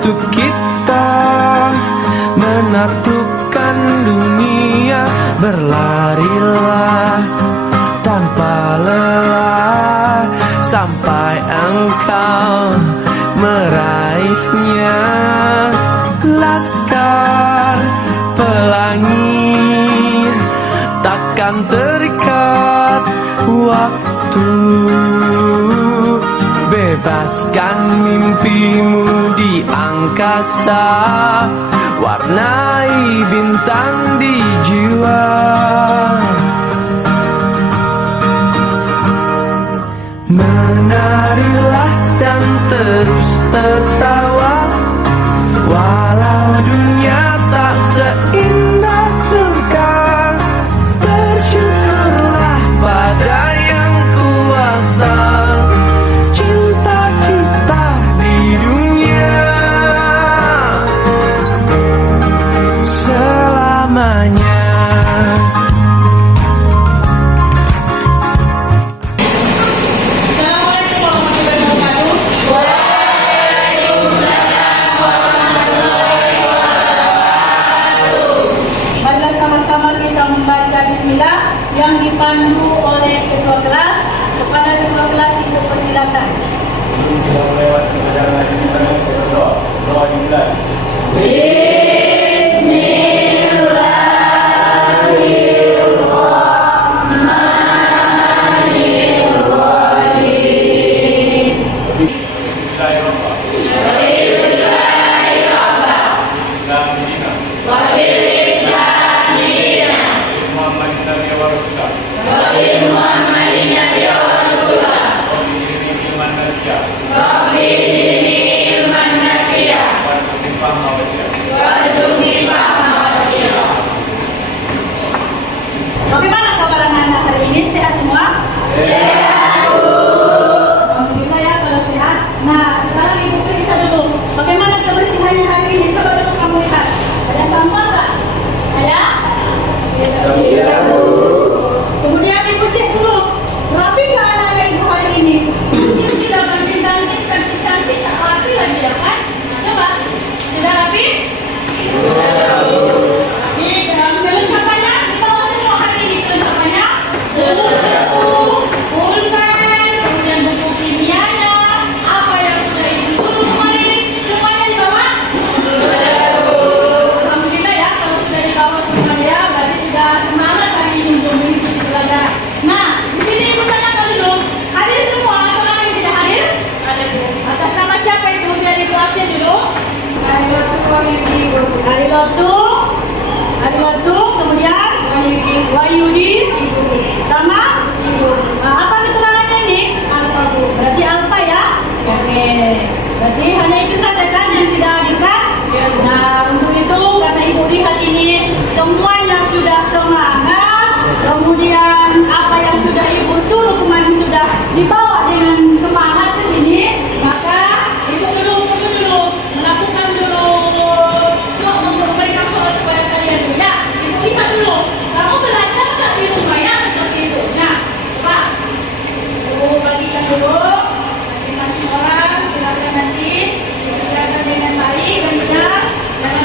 untuk kita menaklukkan dunia. Berlarilah tanpa lelah sampai engkau meraihnya. Laskar pelangi takkan terikat waktu. Bebaskan mimpimu di angkasa, warnai bintang di jiwa. Menarilah dan terus tertawa, walau dunia tak seindah surga. Bersyukurlah pada yang kuasa, cinta kita di dunia selamanya. Bismillah yang dipandu oleh ketua kelas. Kepada ketua kelas itu persilakan. Kita melewati perjalanan kita doa dimulai. Bagaimana kabar anak-anak hari ini? Sehat semua? Sehat. Alhamdulillah ya kalau sehat. Nah, sekarang Ibu periksa dulu. Bagaimana kebersihannya hari ini? Coba dulu kamu lihat. Ada sampah nggak? Ada? Iya, Bu. Kemudian Ibu cek dulu. Rapi nggak anaknya Ibu hari ini? Dia tidak cantik, tak rapi lagi ya kan? Nah, coba. Sudah rapi? Sudah, Bu. Kelengkapannya di bawah semua hari ini kelengkapannya. Sudah, Bu. Pulpen, kemudian buku kimianya, apa yang sudah Ibu suruh kemarin, semuanya di bawah? Sudah, Bu. Alhamdulillah ya, kalau sudah di bawah semua ya, berarti sudah semangat hari ini untuk mengikuti pelajaran. Nah, di sini Ibu tanyakan dulu, hadir semua atau yang tidak hadir? Ada, Bu. Atas nama siapa itu? Biar Ibu absen dulu. Hari waktu, kemudian Wahyudi, sama Nah, apa keterangannya ini? Alfa, Bu. Berarti alfa ya? Oke. Berarti hanya itu saja kan yang tidak hadirkan? Nah, untuk itu karena Ibu lihat ini semuanya sudah semangat, kemudian apa yang sudah Ibu suruh kemarin sudah dibawa dengan semangat ke sini, maka Ibu dulu melakukan dulu memberikan soal kepada kalian ya. Ibu lihat dulu, kamu belajar nggak di rumah ya seperti itu. Nah, coba Ibu bagikan dulu masing-masing orang, silakan nanti silakan dengan baik dan benar, jangan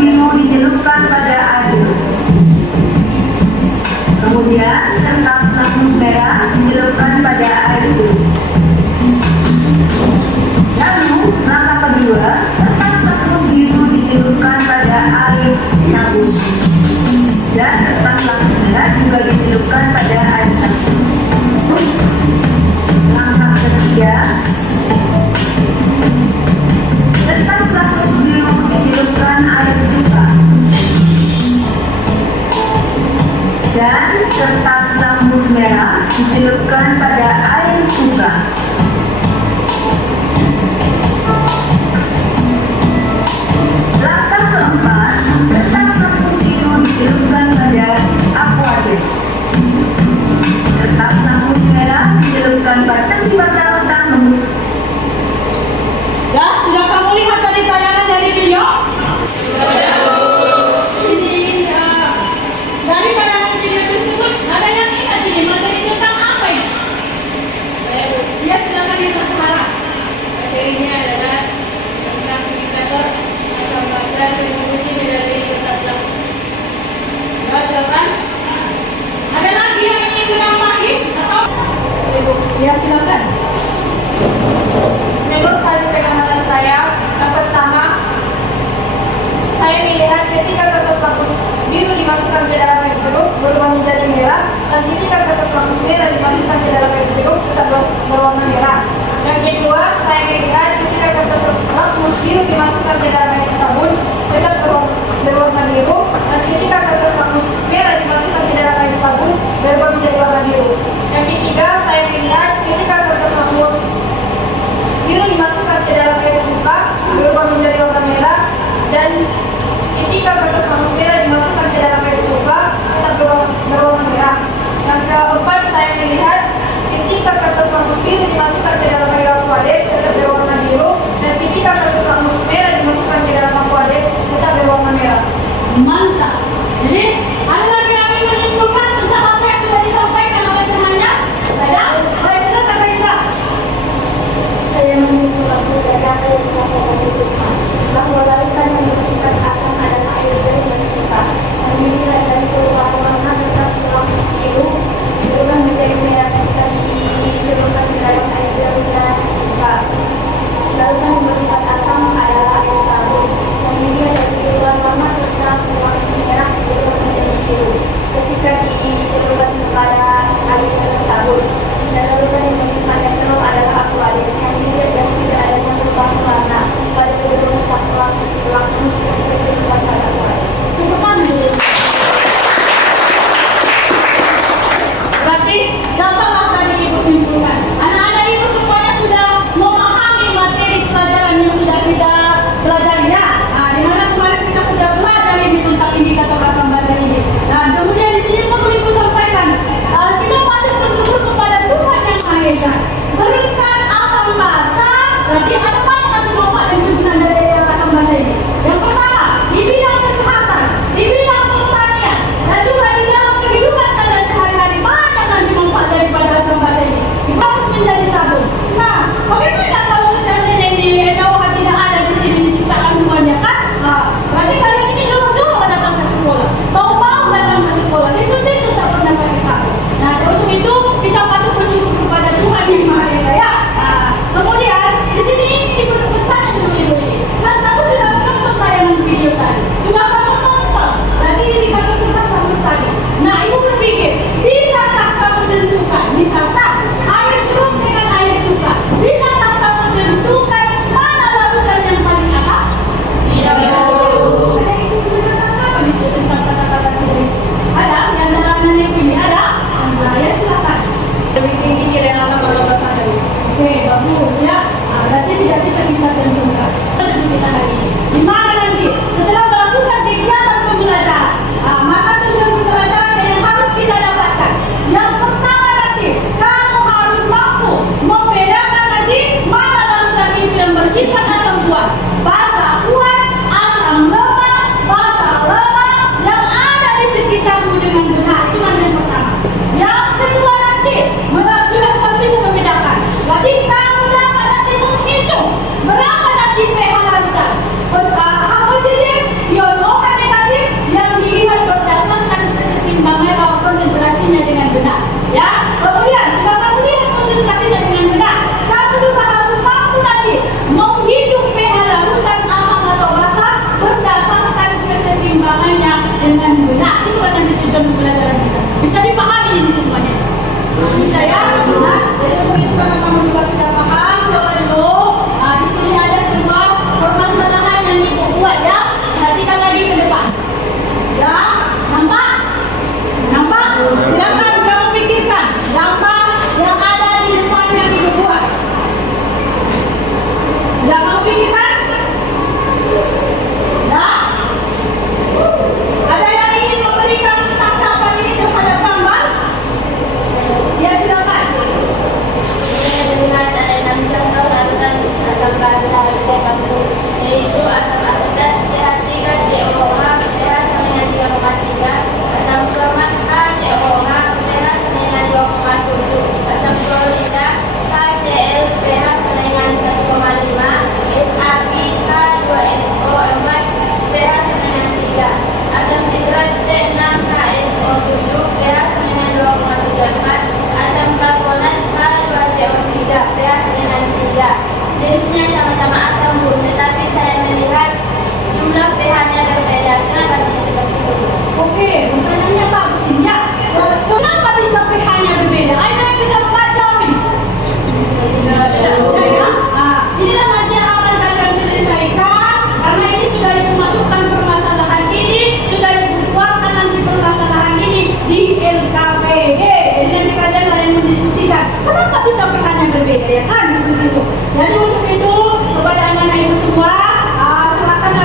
biru dicelupkan pada air. Kemudian kertas lakmus merah dicelupkan pada air itu. Lalu langkah kedua, kertas lakmus biru dicelupkan pada air sabun. Dan kertas lakmus merah juga dicelupkan pada air sabun. Langkah ketiga, kertas lakmus biru dicelupkan air cuka. Dan kertas lakmus merah dicelupkan pada air cuka. Langkah keempat, kertas lakmus biru dicelupkan pada aquades. Kertas lakmus merah dicelupkan pada cibaca utama. Ya, sudah kamu lihat tadi tayangan dari video? Ini dari tayangan video tersebut ada yang ingat ini materi tentang apa ini? Ya, silakan Ibu Sarah. Materinya adalah tentang indikator asal muasal dan menguji dari kertas lakmus. Ya, silakan. Ada lagi yang ingin menambahkan atau? Ibu, Ya, silakan. menurut hasil pengamatan saya, yang pertama, saya melihat ketika kertas lakmus biru dimasukkan ke dalam air jeruk berubah menjadi merah, dan ketika kertas lakmus merah dimasukkan ke dalam air jeruk tetap berwarna merah. Yang kedua, saya melihat ketika kertas lakmus biru dimasukkan ke dalam air sabun tetap berwarna biru, dan ketika kertas lakmus merah dimasukkan ke dalam air sabun berubah menjadi warna biru. Yang ketiga, saya melihat ketika kertas lakmus biru dimasukkan ke dalam air cuka berubah menjadi warna merah, dan ketika kertas lakmus merah dimasukkan ke dalam air cuka tetap berwarna merah. Yang keempat, saya melihat ketika kertas lakmus biru dimasukkan ke dalam air aquades tetap berwarna biru, dan ketika kertas lakmus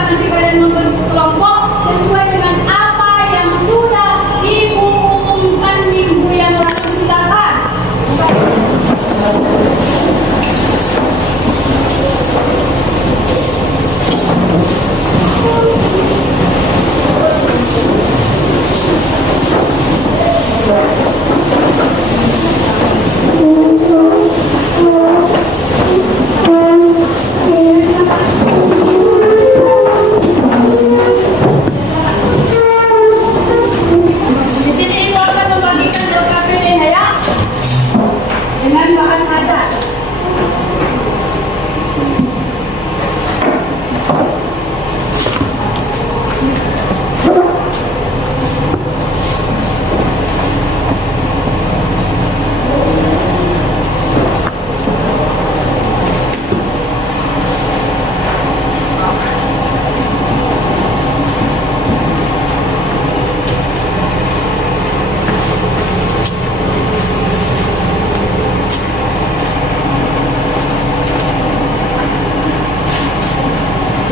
nanti kalian membentuk kelompok sesuai dengan apa yang sudah Ibu umumkan minggu yang lalu. Silakan. Di sini Ibu akan membagikan LKPD-nya ya, dengan bahan adat.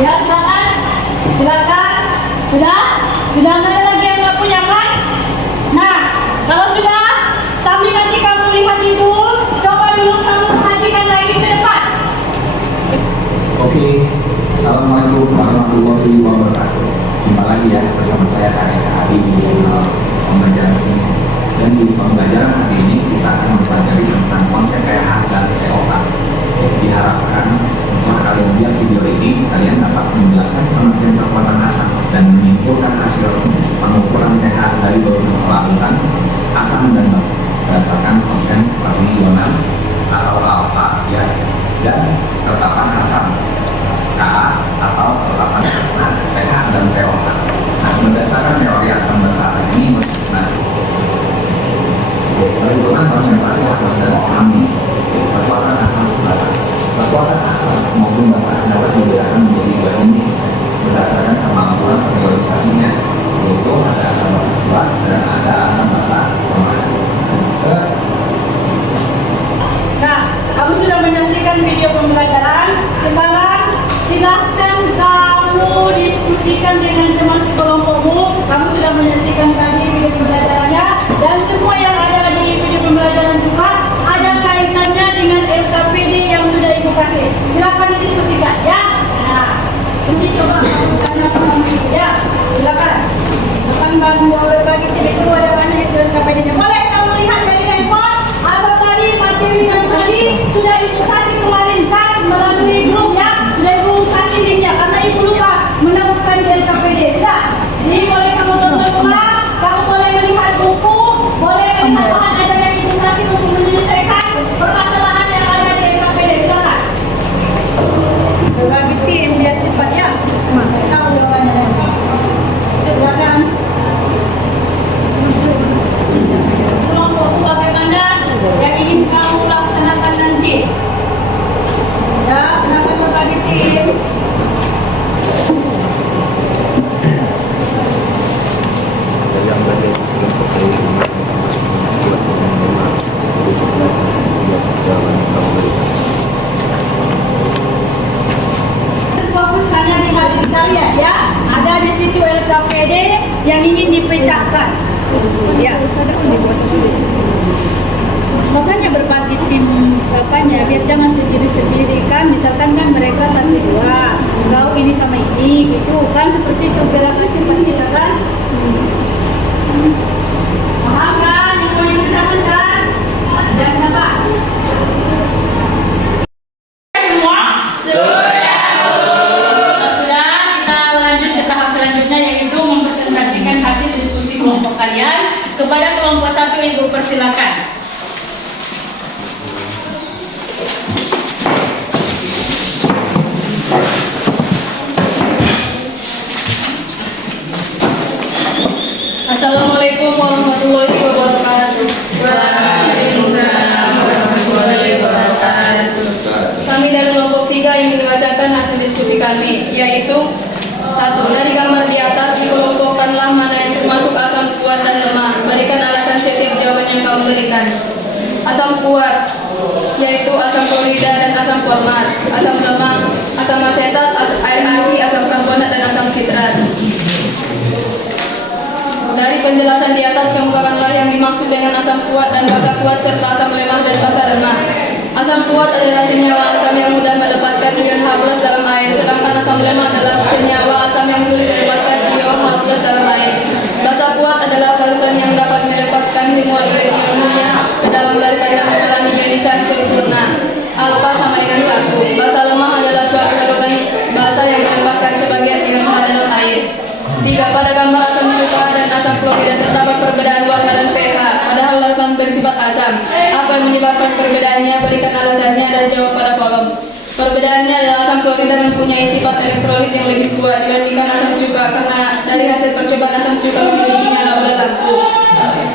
Ya, silakan. Silakan. Sudah? Sudah nggak ada lagi yang nggak punya kan? Nah, kalau sudah, sambil nanti kamu lihat itu, coba dulu kamu perhatikan lagi ke depan. Oke, Assalamualaikum warahmatullahi wabarakatuh. Jumpa lagi ya bersama saya Kareka Adi di channel pembelajaran ini. Dan di pembelajaran hari ini kita akan mempelajari tentang konsep PH dan POK. Diharapkan setelah kalian lihat video ini, kalian dapat menjelaskan pengertian kekuatan asam dan menyimpulkan hasil pengukuran pH dari beberapa larutan asam dan batu berdasarkan konsen perionan atau alfa ya, dan tetapan asam Ka atau tetapan pH dan POK. Nah, berdasarkan teori asam basa ini perhitungan konsentrasi asam dan amino, kekuatan asam basa, kekuatan asam maupun basa dapat dibedakan menjadi dua jenis berdasarkan kemampuan periodisasinya, yaitu ada asam basa kuat dan ada asam basa lemah. Nah, kamu sudah menyaksikan video pembelajaran. Sekarang silahkan kamu diskusikan dengan teman sekelompokmu. Kamu sudah menyaksikan tadi video pembelajarannya, dan semua yang ada di video pembelajaran juga ada kaitannya dengan LKPD yang sudah Ibu kasih. Silakan didiskusikan ya. Nah, nanti coba kamu tanya kamu ya. Silakan. Akan berbagi itu ada banyak itu LKPD-nya. Boleh kamu lihat dari handphone atau tadi materi yang tadi sudah Ibu kasih kemarin kan melalui grup ya. Sudah Ibu kasih linknya karena Ibu lupa menemukan di LKPD. Sudah. Jadi boleh kamu tonton rumah, kamu boleh melihat buku, boleh melihat bahan adat yang Ibu kasih untuk menyelesaikan permasalahan yang ada di LKPD. Silakan. Berbagi tim biar cepat ya. Tahu jawabannya. Silakan. Kelompok bagaimana yang ingin kamu laksanakan nanti? Ya, silakan berbagi tim. Fokus hanya di hasil karya ya. Ada di situ LKPD yang ingin dipecahkan. Ya, makanya berbagi tim apanya biar jangan sendiri-sendiri kan. Misalkan kan mereka satu dua, kau ini sama ini gitu kan, seperti itu bilang cepat kita kan. Paham kan? Yang mau dikerjakan kan? Dan apa? Semua? Sudah, kita lanjut ke tahap selanjutnya, yaitu mempresentasikan hasil diskusi kelompok kalian. Kepada kelompok satu Ibu persilakan. Assalamualaikum warahmatullahi wabarakatuh. Waalaikumsalam warahmatullahi wabarakatuh. Kami dari kelompok 3 ingin membacakan hasil diskusi kami, yaitu 1. Dari gambar di atas dikelompokkanlah mana yang termasuk asam kuat dan lemah. Berikan alasan setiap jawaban yang kamu berikan. Asam kuat yaitu asam klorida dan asam format. Asam lemah, asam asetat, air aki, asam karbonat dan penjelasan di atas kemukakanlah yang dimaksud dengan asam kuat dan basa kuat serta asam lemah dan basa lemah. Asam kuat adalah senyawa asam yang mudah melepaskan ion H+ dalam air, sedangkan asam lemah adalah senyawa asam yang sulit melepaskan ion H+ dalam air. Basa kuat adalah larutan yang dapat melepaskan semua ion-ionnya ke dalam larutan dan mengalami ionisasi sempurna. Alfa sama dengan 1. Basa lemah adalah suatu larutan basa yang melepaskan sebagian ion H dalam air. 3. Pada gambar asam cuka dan asam klorida terdapat perbedaan warna dan pH, padahal larutan bersifat asam. Apa yang menyebabkan perbedaannya? Berikan alasannya dan jawab pada kolom. Perbedaannya adalah asam klorida mempunyai sifat elektrolit yang lebih kuat dibandingkan asam cuka karena dari hasil percobaan asam cuka memiliki nyala oleh lampu.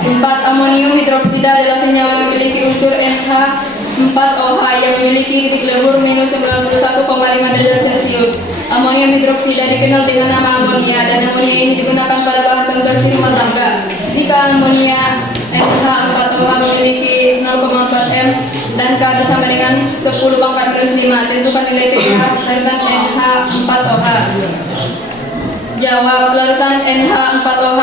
4. Amonium hidroksida adalah senyawa yang memiliki unsur NH4OH yang memiliki titik lebur minus 91,5 derajat Celcius. Amonium hidroksida dikenal dengan nama amonia dan amonia ini digunakan pada bahan pembersih rumah tangga. Jika amonia NH4OH memiliki 0,4 m dan K sama dengan 10⁻⁻5, tentukan nilai pH larutan NH4OH. Jawab, larutan NH4OH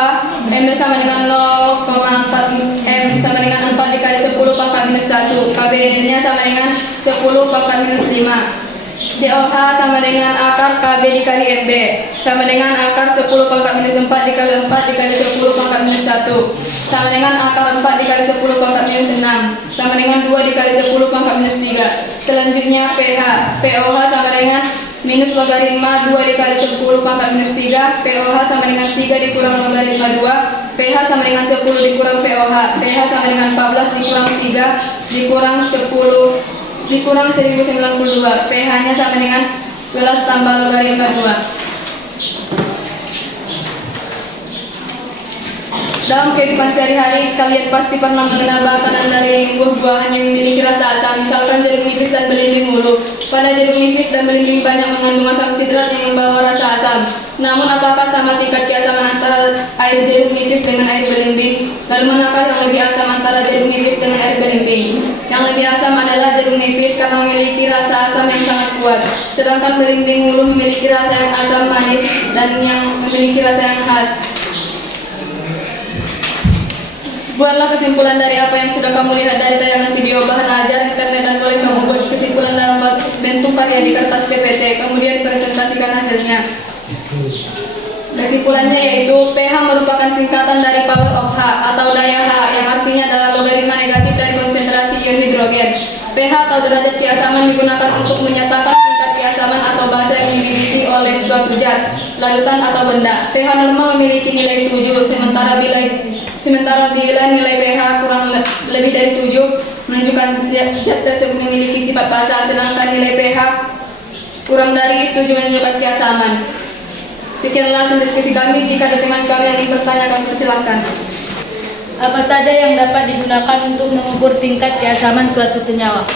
MB sama dengan 0,4 m sama dengan 4 dikali 10⁻⁻1, KB-nya sama dengan 10⁻⁻5. COH sama dengan akar KB dikali MB sama dengan akar 10⁻⁻4 dikali 4 dikali 10⁻⁻1 sama dengan akar 4 dikali 10⁻⁻6 sama dengan 2 dikali 10⁻⁻3. Selanjutnya pH. POH sama dengan minus logaritma 2 dikali 10⁻⁻3. POH sama dengan 3 dikurang logaritma 2. pH sama dengan 10 dikurang POH. pH sama dengan 14 dikurang 3 dikurang 10 dikurang 1092. pH-nya sama dengan 11 tambah logaritma 2. Dalam kehidupan sehari-hari, kalian pasti pernah mengenal makanan dari buah-buahan yang memiliki rasa asam, misalkan jeruk nipis dan belimbing ulu. Pada jeruk nipis dan belimbing banyak mengandung asam sidrat yang membawa rasa asam. Namun, apakah sama tingkat keasaman antara air jeruk nipis dengan air belimbing? Lalu, manakah yang lebih asam antara jeruk nipis dengan air belimbing? Yang lebih asam adalah jeruk nipis karena memiliki rasa asam yang sangat kuat, sedangkan belimbing ulu memiliki rasa yang asam manis dan yang memiliki rasa yang khas. Buatlah kesimpulan dari apa yang sudah kamu lihat dari tayangan video, bahan ajar, internet, dan boleh kamu buat kesimpulan dalam bentuk karya di kertas PPT, kemudian presentasikan hasilnya. Kesimpulannya yaitu pH merupakan singkatan dari power of H atau daya H yang artinya adalah logaritma negatif dari konsentrasi ion hidrogen. pH atau derajat keasaman digunakan untuk menyatakan tingkat keasaman atau basa yang dimiliki oleh suatu zat, larutan atau benda. pH normal memiliki nilai 7, sementara bila nilai pH kurang lebih dari 7 menunjukkan zat tersebut memiliki sifat basa, sedangkan nilai pH kurang dari 7 menunjukkan keasaman. Sekianlah hasil diskusi kami. Jika ada teman kami yang ingin bertanya, kami persilahkan. Apa saja yang dapat digunakan untuk mengukur tingkat keasaman suatu senyawa?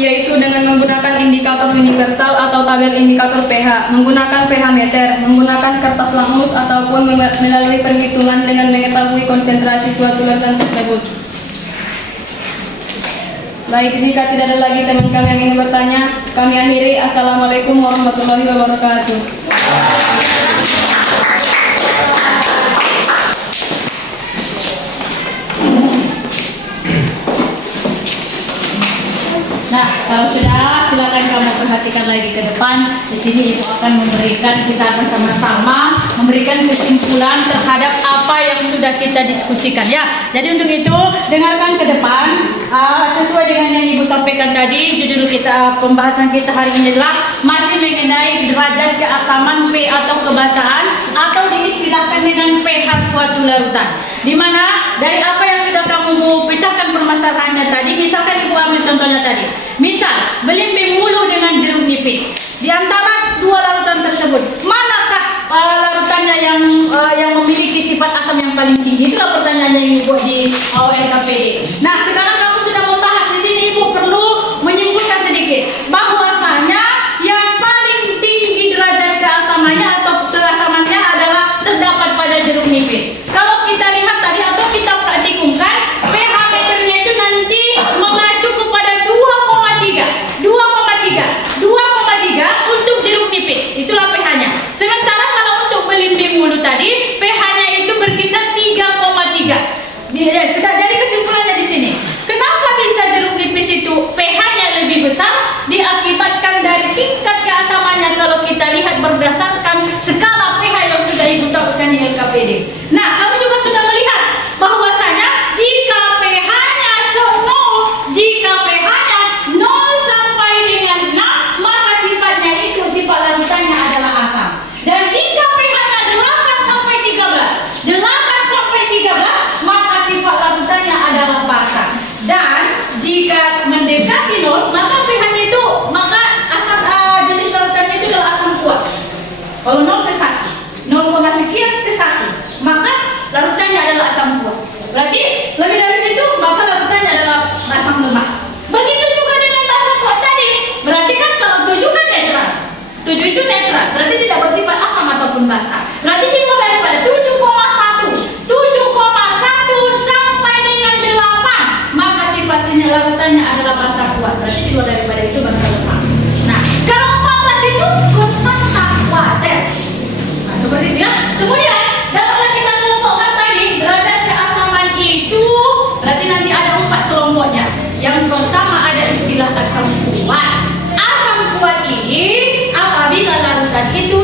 Yaitu dengan menggunakan indikator universal atau tabel indikator pH, menggunakan pH meter, menggunakan kertas lakmus, ataupun melalui perhitungan dengan mengetahui konsentrasi suatu larutan tersebut. Baik, jika tidak ada lagi teman kami yang ingin bertanya, kami akhiri. Assalamualaikum warahmatullahi wabarakatuh. Nah, kalau sudah, silakan kamu perhatikan lagi ke depan. Di sini Ibu akan kita akan sama-sama memberikan kesimpulan terhadap apa yang sudah kita diskusikan ya. Jadi untuk itu, dengarkan ke depan. Sesuai dengan yang Ibu sampaikan tadi, judul kita, pembahasan kita hari ini adalah masih mengenai derajat keasaman P atau kebasaan, atau diistilahkan dengan pH suatu larutan. Di mana dari apa yang sudah kamu pecahkan permasalahannya tadi, misalkan Ibu ambil contohnya tadi. Misal, belimbing ulu dengan jeruk nipis. Di antara dua larutan tersebut, manakah larutannya yang memiliki sifat asam yang paling tinggi? Itulah pertanyaannya yang Ibu buat di LKPD. Nah, sekarang kamu sudah membahas di sini, Ibu perlu menyimpulkan sedikit bahwasanya yang paling tinggi derajat keasamannya atau keasamannya adalah terdapat pada jeruk nipis. Kalau kita lihat tadi atau kita praktikumkan, pH meternya itu nanti mengacu kepada 2,3 untuk jeruk nipis. Itulah pH-nya. Sementara kalau untuk belimbing ulu tadi, pH-nya netral, berarti tidak bersifat asam ataupun basa. Berarti dimulai daripada 7,1 sampai dengan 8, maka sifatnya larutannya adalah basa kuat. Berarti di luar daripada itu basa lemah. Nah, kalau 14 itu konstanta water. Nah, seperti itu ya. Kemudian dapatlah kita kelompokkan tadi beradaan keasaman itu, berarti nanti ada 4 kelompoknya. Yang pertama ada istilah asam kuat. Asam kuat ini apabila larutan itu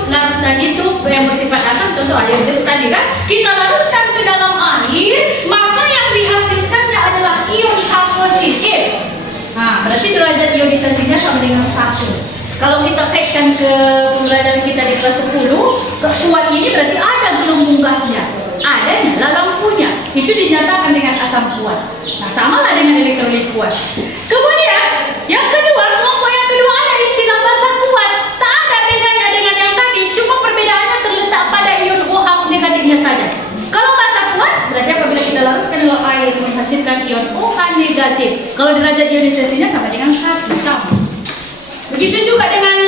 yang bersifat asam, contoh air jeruk tadi kan, kita larutkan ke dalam air, maka yang dihasilkannya adalah ion H positif. Nah, berarti derajat ionisasinya sama dengan 1. Kalau kita kaitkan ke pembelajaran kita di kelas 10, kuat ini berarti ada gelembung gasnya, ada nyala lampunya. Itu dinyatakan dengan asam kuat. Nah, samalah dengan elektrolit kuat. Kemudian yang kedua, kelompok yang kedua ada istilah basa kuat. Tak ada bedanya dengan yang tadi, cuma perbedaannya terletak pada ion OH negatifnya saja. Kalau basa kuat berarti apabila kita larutkan dalam air menghasilkan ion OH negatif. Kalau derajat ionisasinya sama dengan 1, sama. Begitu juga dengan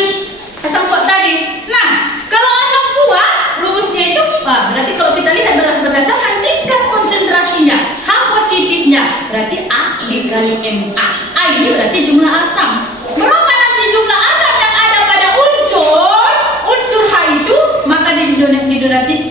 asam kuat tadi. Nah, kalau asam kuat rumusnya itu berarti kalau kita lihat berdasarkan tingkat konsentrasinya, H positifnya berarti A dikali MA. A ini berarti jumlah asam. Berapa nanti jumlah asam yang ada pada unsur H itu, maka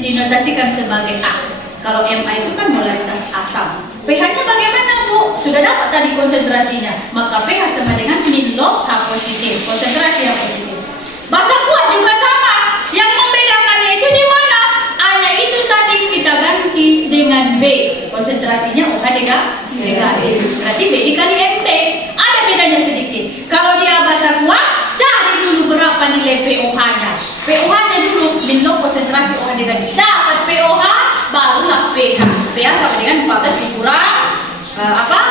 dinotasikan sebagai A. Kalau MA itu kan molaritas asam. pH-nya bagaimana, Bu? Sudah dapat tadi konsentrasinya, maka pH sama dengan min log H positif, konsentrasi H positif. Basa kuat juga sama. Yang membedakannya itu di mana? A-nya itu tadi kita ganti dengan B, konsentrasinya OH negatif. Berarti B dikali MB. Ada bedanya sedikit. Kalau dia basa kuat, cari dulu berapa nilai pOH-nya. pOH-nya dulu min log konsentrasi OH negatif. Dapat pOH, barulah pH. pH sama dengan 14 dikurang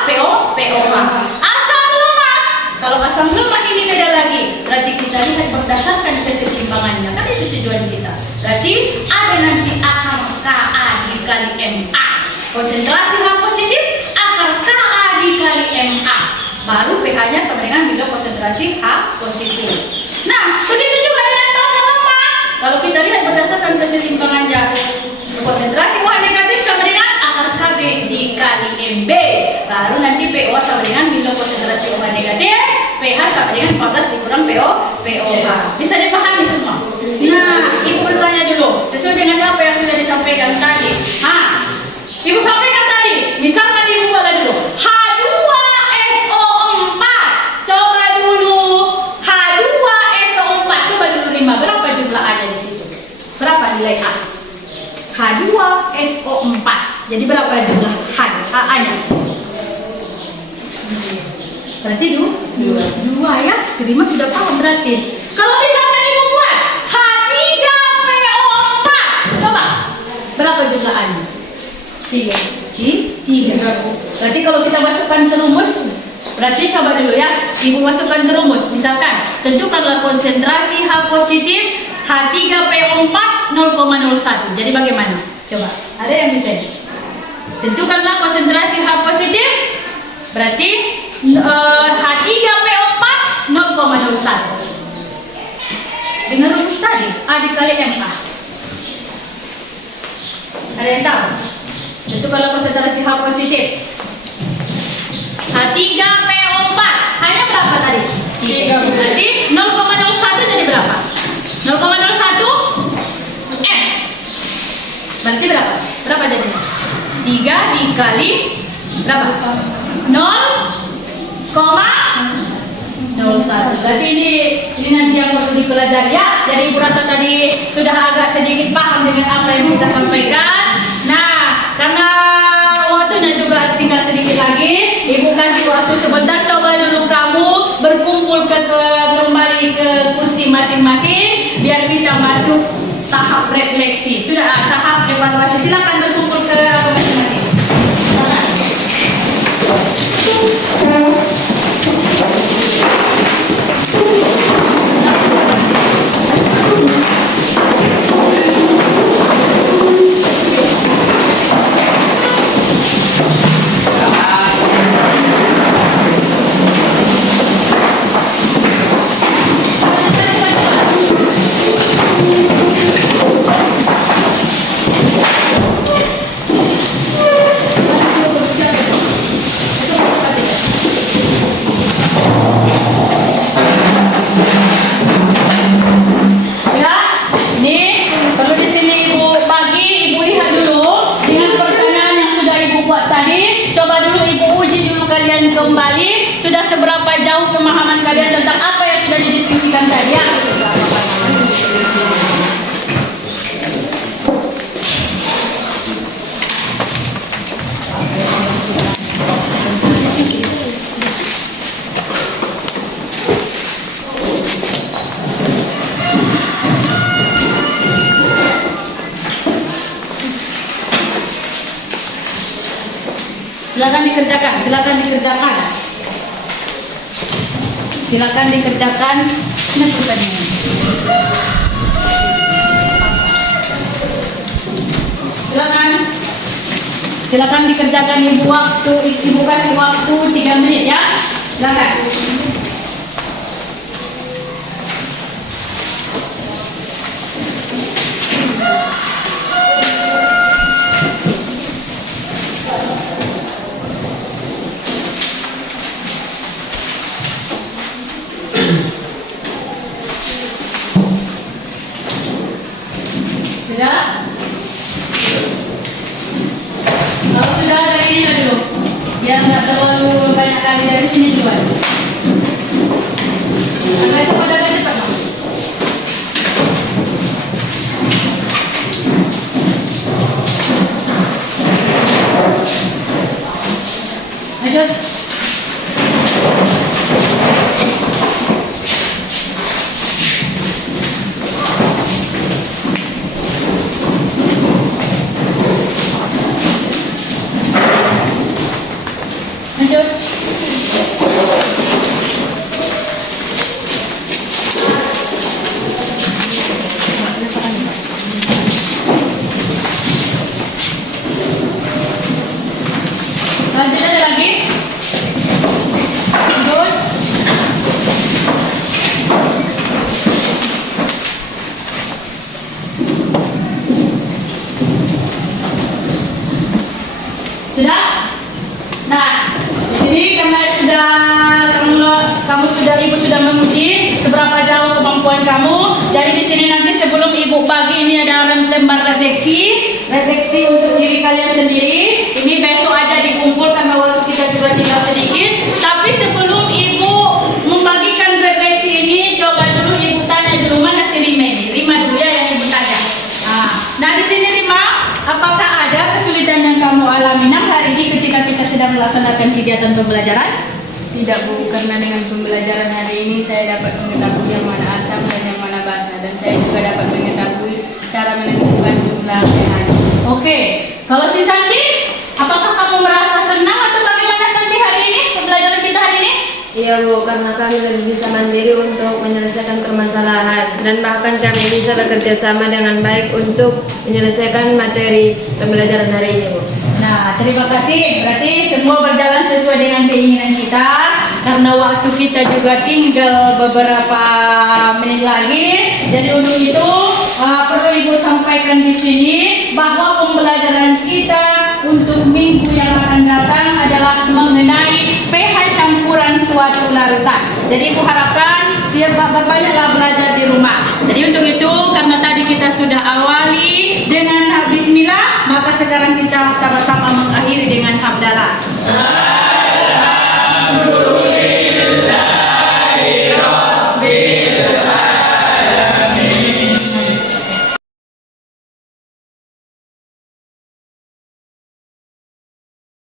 pOH. Asam lemah. Kalau asam lemah ini beda lagi. Berarti kita lihat berdasarkan kesetimbangannya. Kan itu tujuan kita. Berarti ada nanti akar Ka dikali MA. Konsentrasi H positif, akar Ka dikali MA. Baru pH-nya sama dengan bila konsentrasi H positif. Nah, begitu juga dengan basa lemah. Kalau kita lihat berdasarkan kesetimbangannya, konsentrasi OH negatif sama dengan akar KB dikali MB. Baru nanti PO sama dengan bila konsentrasi OH negatif, pH sama dengan 14 dikurang pOH. Bisa dipahami semua? Nah, Ibu bertanya dulu, sesuai dengan apa yang sudah disampaikan tadi. Ibu sampaikan tadi, misalkan Ibu buatlah dulu H2SO4. Coba dulu H2SO4, coba dulu 5. Berapa jumlah A-nya di situ? Berapa nilai A? H2SO4. Jadi berapa jumlah A-nya? Berarti 2 ya. Serima sudah paham berarti. Kalau misalkan Ibu buat H3PO4, coba berapa jumlah A-nya? 3. Berarti kalau kita masukkan ke rumus, berarti coba dulu ya, Ibu masukkan ke rumus. Misalkan tentukanlah konsentrasi H positif H3PO4 0,01. Jadi bagaimana? Coba, ada yang bisa? Tentukanlah konsentrasi H positif, berarti H3PO4 0,01. Dengan rumus tadi, A dikali MA. Ada yang tahu? Tentukanlah konsentrasi H positif H3PO4. Hanya berapa tadi? 3. Berarti 0,01 jadi berapa? 0,01 M. Berarti berapa? Berapa jadinya? 3 dikali berapa? 0,01. Berarti ini nanti yang perlu dipelajari ya. Jadi Ibu rasa tadi sudah agak sedikit paham dengan apa yang kita sampaikan. Nah, karena waktunya juga tinggal sedikit lagi, Ibu kasih waktu sebentar. Coba dulu kamu berkumpul kembali ke kursi masing-masing biar kita masuk tahap refleksi. Sudah tahap evaluasi. Silakan berkumpul ke masing-masing. Silakan dikerjakan, silakan dikerjakan. Silakan dikerjakan. Nah, pertanyaan. Silakan. Silakan dikerjakan ibu waktu, ibu kasih waktu 3 menit ya. Silakan. Sudah? Kalau sudah dari ini dulu, biar nggak terlalu banyak kali dari sini dulu. Agak cepat, agak cepat. Lanjut. Lanjut. Lanjut, ada lagi? Lanjut. Sudah? Nah, di sini karena ibu sudah menguji seberapa jauh kemampuan kamu. Jadi di sini nanti sebelum ibu bagi ini ada lembar refleksi untuk diri kalian sendiri. Ini besok aja dikumpul karena waktu kita juga tinggal sedikit. Tapi sebelum ibu membagikan refleksi ini, coba dulu ibu tanya dulu mana si Rima ini. Rima dulu ya yang ibu tanya. Nah di sini Rima, apakah ada kesulitan yang kamu alami hari ini ketika kita sedang melaksanakan kegiatan pembelajaran? Tidak Bu, karena dengan pembelajaran hari ini saya dapat mengetahui yang mana asam dan yang mana basa, dan saya juga dapat mengetahui cara menentukan jumlah pH. Oke, kalau si Santi, apakah kamu merasa senang atau bagaimana Santi hari ini pembelajaran kita hari ini? Iya Bu, karena kami lebih bisa mandiri untuk menyelesaikan permasalahan dan bahkan kami bisa bekerja sama dengan baik untuk menyelesaikan materi pembelajaran hari ini Bu. Nah, terima kasih. Berarti semua berjalan sesuai dengan keinginan kita. Karena waktu kita juga tinggal beberapa menit lagi. Jadi untuk itu perlu Ibu sampaikan di sini bahwa pembelajaran kita untuk minggu yang akan datang adalah mengenai pH campuran suatu larutan. Jadi Ibu harapkan banyaklah belajar di rumah. Jadi untuk itu karena tadi kita sudah awali dengan bismillah, maka sekarang kita sama-sama mengakhiri dengan hamdalah.